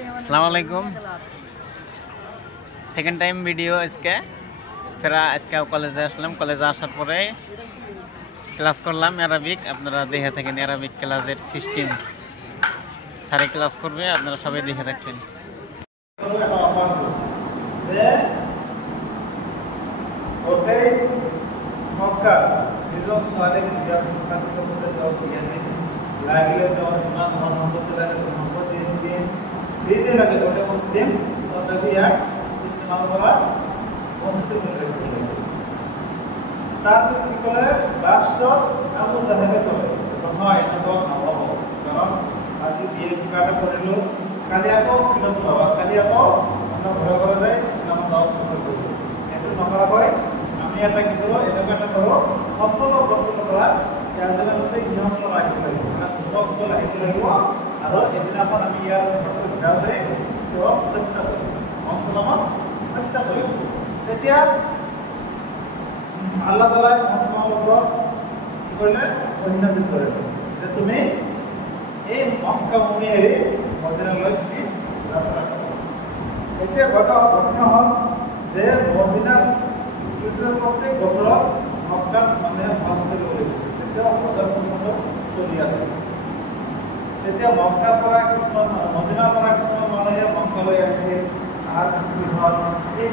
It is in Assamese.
अस्सलामुअलैकुम सेकेंड टाइम वीडियो इसके फिर इसके कलेजे आसलाम कलेजे आसार पर क्लास करलाम अरबिक अपनारा देखे थकेन अरबिक क्लासेर सिस्टेम सारे क्लास करबे अपनारा सबाई देखे थाकबेन मक्का सीजन स्वाले या मक्का को से तो यानी लागले तो उस्मान मोहम्मद लागे तो मोहम्मद दिन सीजे लगे तो मुस्लिम और तभी या इस्लाम वाला পৌঁছতে করে তারপর কি করে লাস্ট আবু জাহেলে করে হয় না তো নবাব কারণ আসি বিয়ে কিভাবে করিলো কালিয়াকো ফিরত বাবা কালিয়াকো আমরা ঘরে ঘরে যাই ইসলাম দাওয়াত প্রচার করি এত নকরা হয় আমি এটা কি করব এটা একটা করব সম্পূর্ণ গঠন করা ইয়ার জন্য মধ্যে নিয়মগুলো রাখতে লাগিব মানে যুবকগুলো রাখতে লাগিব আর এদিনাখন আমি ইয়ার ফটো ভিডিও দেই তো হত্যা করি মুসলমান হত্যা করি তেতিয়া আল্লাহ তাআলা মুসলমানদের উপর কি করলেন অধীনাজিত করলেন যে তুমি এই মক্কা ভূমিরে মদিনালৈ তুমি যাত্রা করো এতিয়া ঘটনা হল যে মদিনা ইসলাম প্রত্যেক বছর মক্কাত মানে হজ কৰিবলৈ গৈছে তেতিয়া হজৰ পৰ্যন্ত চলি আছে তেতিয়া মক্কাৰ পৰা কিছুমান মদিনাৰ পৰা কিছুমান মানুহে মক্কালৈ আহিছে আৰ কি হল এই